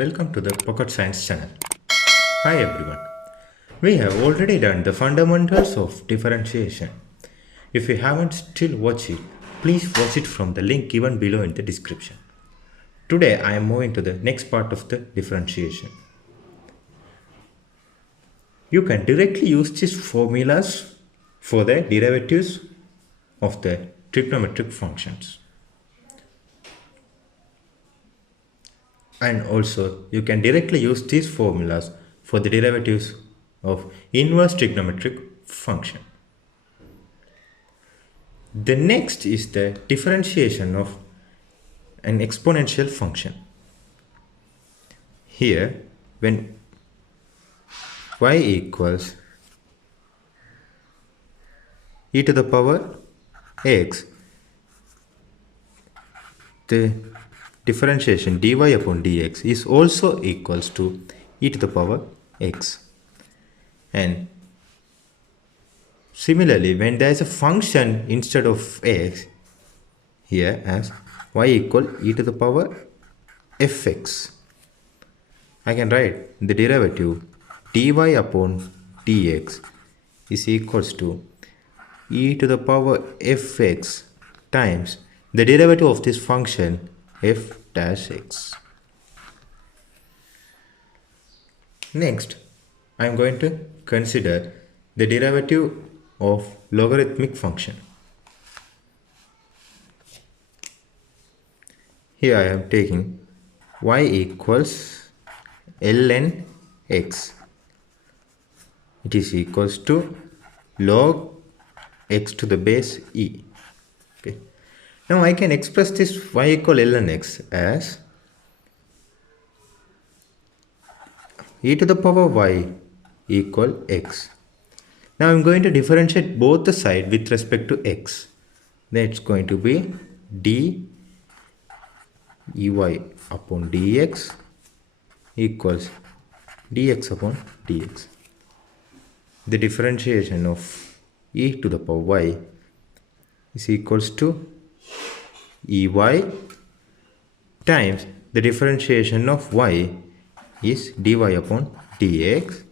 Welcome to the Pocket Science channel. Hi everyone. We have already done the fundamentals of differentiation. If you haven't still watched it, please watch it from the link given below in the description. Today I am moving to the next part of the differentiation. You can directly use these formulas for the derivatives of the trigonometric functions. And also, you can directly use these formulas for the derivatives of inverse trigonometric function. The next is the differentiation of an exponential function. Here, when y equals e to the power x, the differentiation dy upon dx is also equals to e to the power x. And similarly, when there is a function instead of x, here as y equal e to the power fx, I can write the derivative dy upon dx is equals to e to the power fx times the derivative of this function f dash x. Next, I am going to consider the derivative of logarithmic function. Here I am taking y equals ln x. It is equals to log x to the base e. Okay. Now I can express this y equal ln x as e to the power y equal x. Now I'm going to differentiate both the side with respect to x. That's going to be d ey upon dx equals dx upon dx. The differentiation of e to the power y is equals to ey times the differentiation of y is dy upon dx,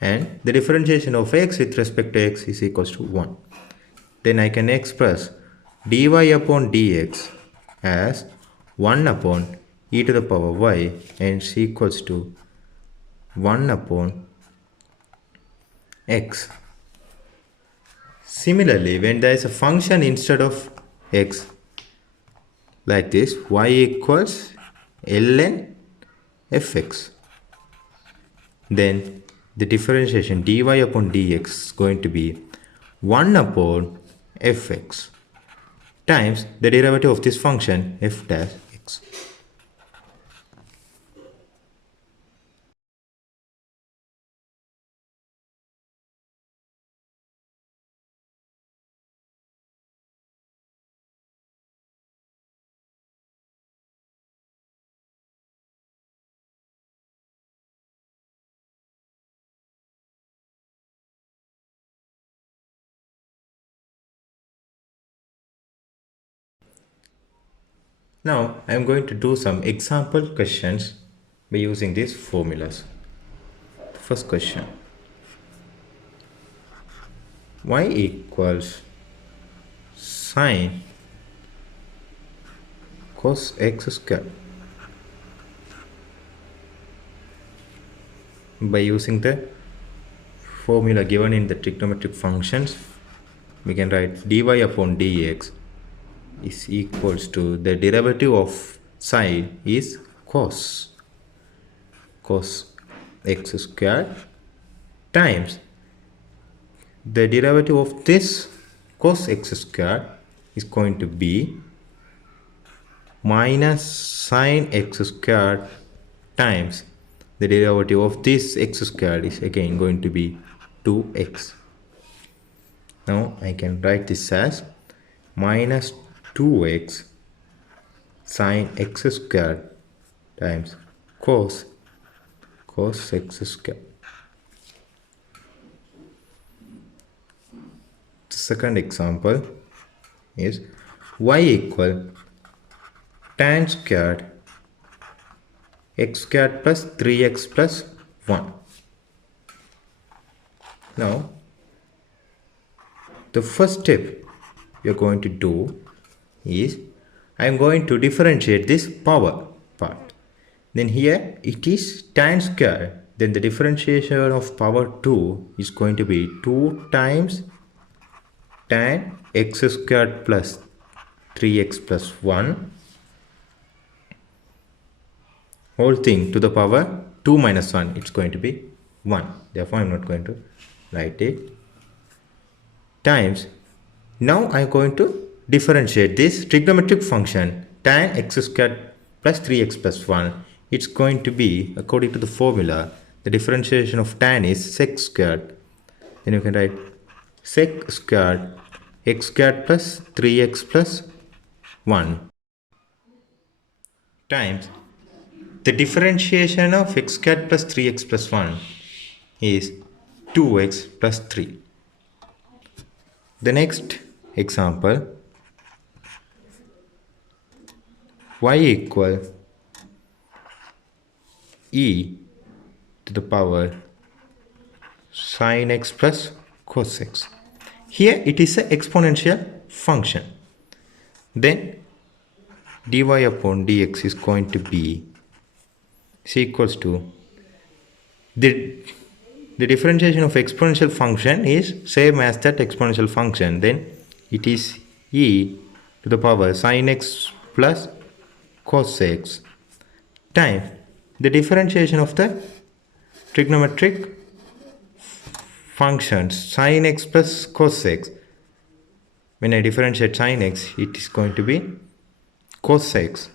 and the differentiation of x with respect to x is equals to 1. Then I can express dy upon dx as 1 upon e to the power y and is equals to 1 upon x. Similarly, when there is a function instead of x like this, y equals ln fx, then the differentiation dy upon dx is going to be 1 upon fx times the derivative of this function f dash x. Now I am going to do some example questions by using these formulas. First question: y equals sine cos x squared. By using the formula given in the trigonometric functions, we can write dy upon dx is equals to the derivative of sine is cos x squared times the derivative of this cos x squared is going to be minus sine x squared times the derivative of this x squared is again going to be 2x. Now I can write this as minus 2x sine x squared times cos x squared. The second example is y equal tan squared x squared plus 3x plus 1. Now, the first step we are going to do is I am going to differentiate this power part. Then here it is tan square. Then the differentiation of power 2 is going to be 2 times tan x squared plus 3x plus 1 whole thing to the power 2 minus 1. It's going to be 1. Therefore, I am not going to write it. Times, now I am going to differentiate this trigonometric function tan x squared plus 3x plus 1. It's going to be, according to the formula, the differentiation of tan is sec squared. Then you can write sec squared x squared plus 3x plus 1 times the differentiation of x squared plus 3x plus 1 is 2x plus 3. The next example, y equal e to the power sin x plus cos x. Here it is an exponential function. Then dy upon dx is going to be equals to the differentiation of exponential function is same as that exponential function. Then it is e to the power sin x plus cos x times the differentiation of the trigonometric functions sin x plus cos x. When I differentiate sin x, it is going to be cos x,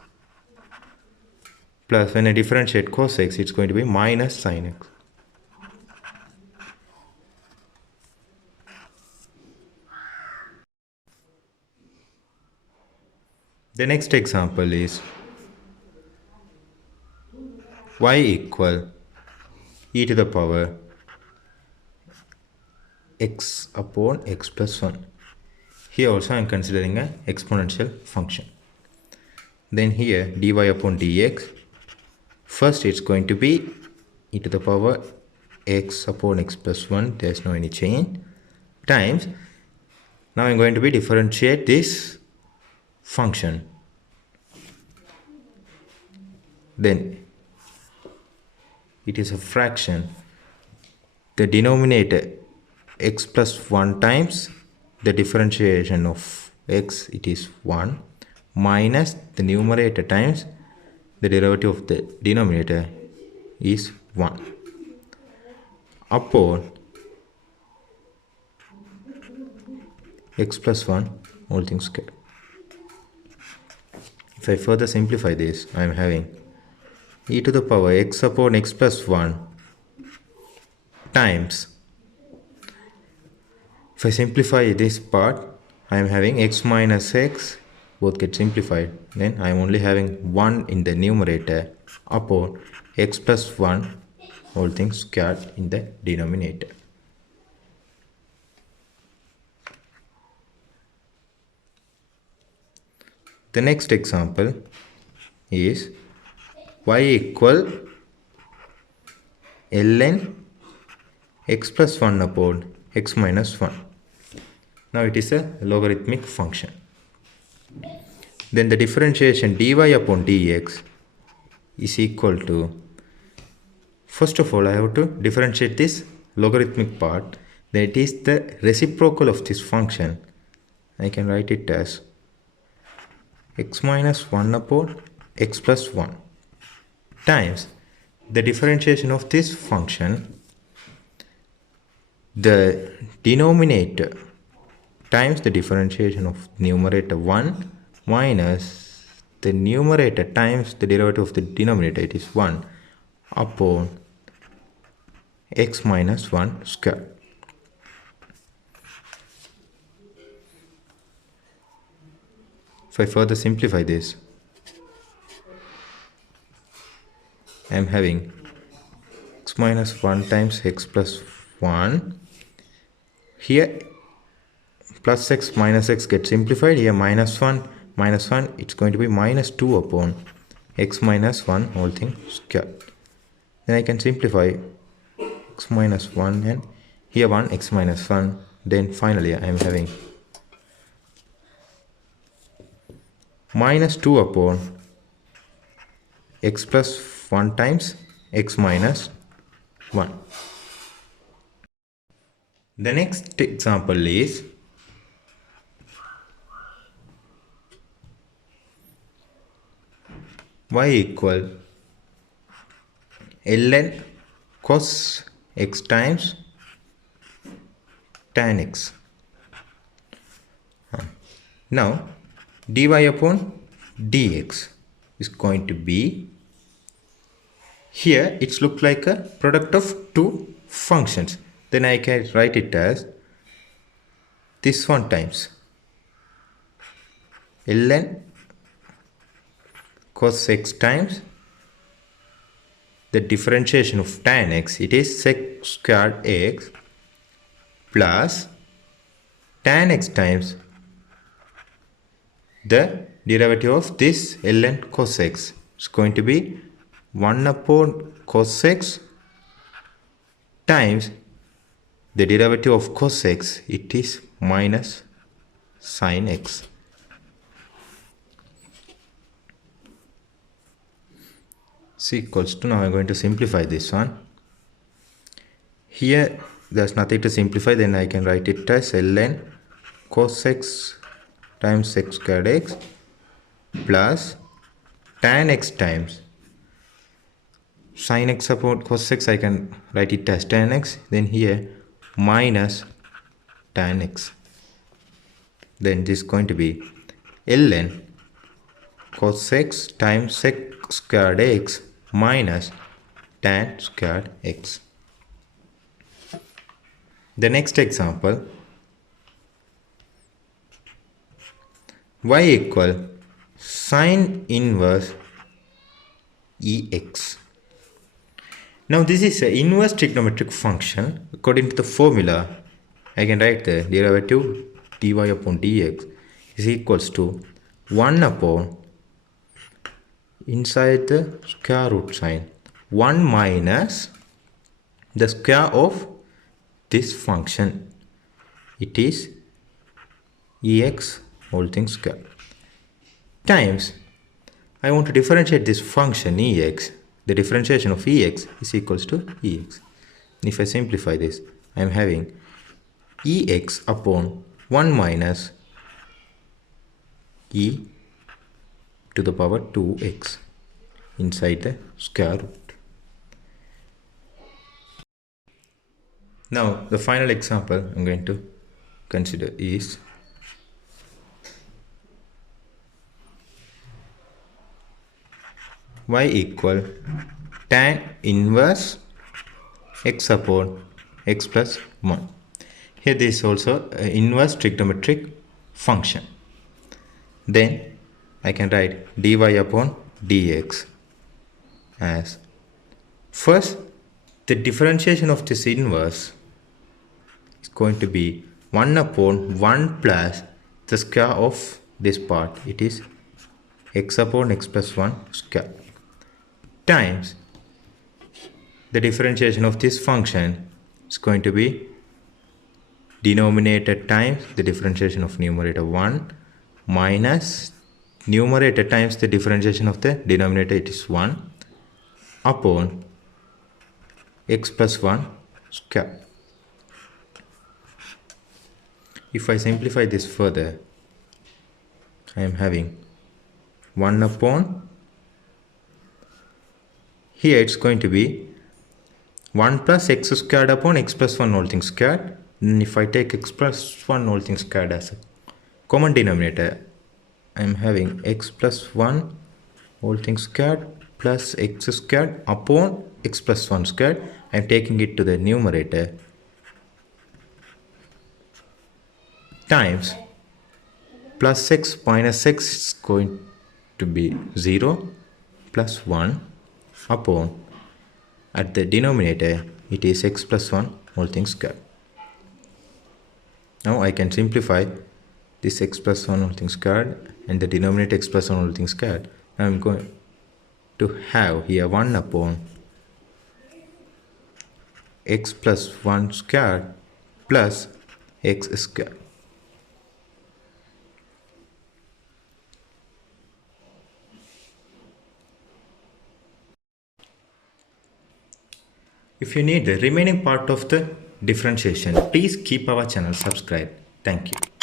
plus when I differentiate cos x, it's going to be minus sin x. The next example is y equal e to the power x upon x plus 1. Here also I am considering an exponential function. Then here dy upon dx, first it's going to be e to the power x upon x plus 1, there's no any change, times, now I'm going to be differentiate this function. Then it is a fraction. The denominator x plus 1 times the differentiation of x, it is 1, minus the numerator times the derivative of the denominator is 1 upon x plus 1 whole thing squared. If I further simplify this, I am having e to the power x upon x plus 1 times, if I simplify this part, I am having x minus x, both get simplified, then I am only having 1 in the numerator upon x plus 1 whole thing squared in the denominator. The next example is y equal ln x plus 1 upon x minus 1. Now it is a logarithmic function. Then the differentiation dy upon dx is equal to, first of all I have to differentiate this logarithmic part, then it is the reciprocal of this function. I can write it as x minus 1 upon x plus 1 times the differentiation of this function, the denominator times the differentiation of numerator 1 minus the numerator times the derivative of the denominator, it is 1 upon x minus 1 squared. If I further simplify this, I am having x minus 1 times x plus 1. Here plus x minus x gets simplified. Here minus 1 minus 1, it's going to be minus 2 upon x minus 1 whole thing square. Then I can simplify x minus 1 and here 1 x minus 1. Then finally I am having minus 2 upon x plus 1 times x minus 1. The next example is y equal ln cos x times tan x. Now dy upon dx is going to be, here it's look like a product of two functions. Then I can write it as this one times ln cos x times the differentiation of tan x, it is sec squared x plus tan x times the derivative of this ln cos x is going to be 1 upon cos x times the derivative of cos x, it is minus sin x. Is equals to, now I'm going to simplify this one. Here there's nothing to simplify, then I can write it as ln cos x times x squared x plus tan x times sin x upon cos x, I can write it as tan x, then here minus tan x. Then this is going to be ln cos x times sec squared x minus tan squared x. The next example, y equal sin inverse ex. Now this is an inverse trigonometric function. According to the formula, I can write the derivative dy upon dx is equals to 1 upon inside the square root sign 1 minus the square of this function, it is ex whole thing square, times I want to differentiate this function ex. The differentiation of ex is equals to ex. And if I simplify this, I am having ex upon 1 minus e to the power 2x inside the square root. Now the final example I'm going to consider is y equal tan inverse x upon x plus 1. Here this is also an inverse trigonometric function. Then I can write dy upon dx as, first the differentiation of this inverse is going to be 1 upon 1 plus the square of this part, it is x upon x plus 1 square, times the differentiation of this function is going to be denominator times the differentiation of numerator 1 minus numerator times the differentiation of the denominator, it is 1 upon x plus 1 square. If I simplify this further, I am having 1 upon, here it's going to be 1 plus x squared upon x plus 1 whole thing squared. And if I take x plus 1 whole thing squared as a common denominator, I am having x plus 1 whole thing squared plus x squared upon x plus 1 squared. I am taking it to the numerator times plus x minus x is going to be 0 plus 1 upon, at the denominator it is x plus 1 whole thing squared. Now I can simplify this x plus 1 whole thing squared and the denominator x plus 1 whole thing squared. Now I'm going to have here 1 upon x plus 1 square plus x square. If you need the remaining part of the differentiation, please keep our channel subscribed. Thank you.